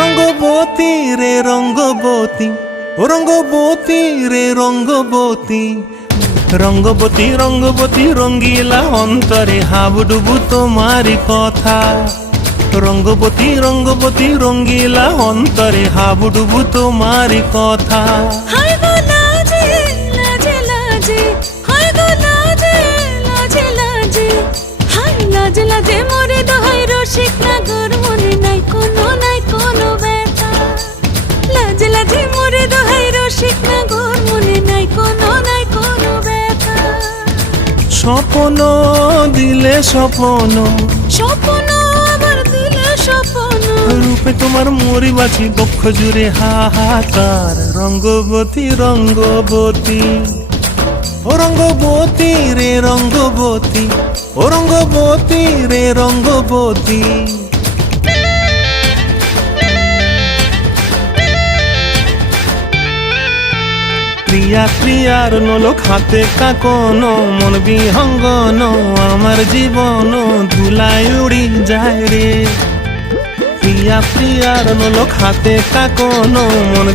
রঙ্গবতী রে রঙ্গবতী, ও রঙ্গবতী রে রঙ্গবতী, রঙ্গবতী রঙ্গবতী রঙ্গিলা অন্তরে হাবুডুবু তোমারি কথা। রঙ্গবতী রঙ্গবতী রঙ্গিলা অন্তরে হাবুডুবু তোমারি কথা। হায় গো লাজে লাজে লাজে, হায় গো লাজে লাজে লাজে, হায় লাজে লাজে মোরে দোহাই রসিক নাগর মনে নাই কোনো ব্যথা। লাজে লাজে মোরে দোহাই রসিক নাগর মনে নাই কোনো ব্যথা। স্বপ্ন দিলে স্বপ্ন, স্বপ্ন আবার দিলে স্বপ্ন, রূপে তোমার মরি বাছি বক্ষ জুড়ে হাহাকার। রঙ্গবতী রঙ্গবতী, ও রঙ্গবতী রে রঙ্গবতী, ও রঙ্গবতী রে রঙ্গবতী। প্রিয়া প্রিয়ার নলোক হাতে কাকন, মন বিহঙ্গন আমার জীবন ধুলায় উড়ি যায় রে। প্রিয়া প্রিয়ার নলোক হাতে কাকন, মন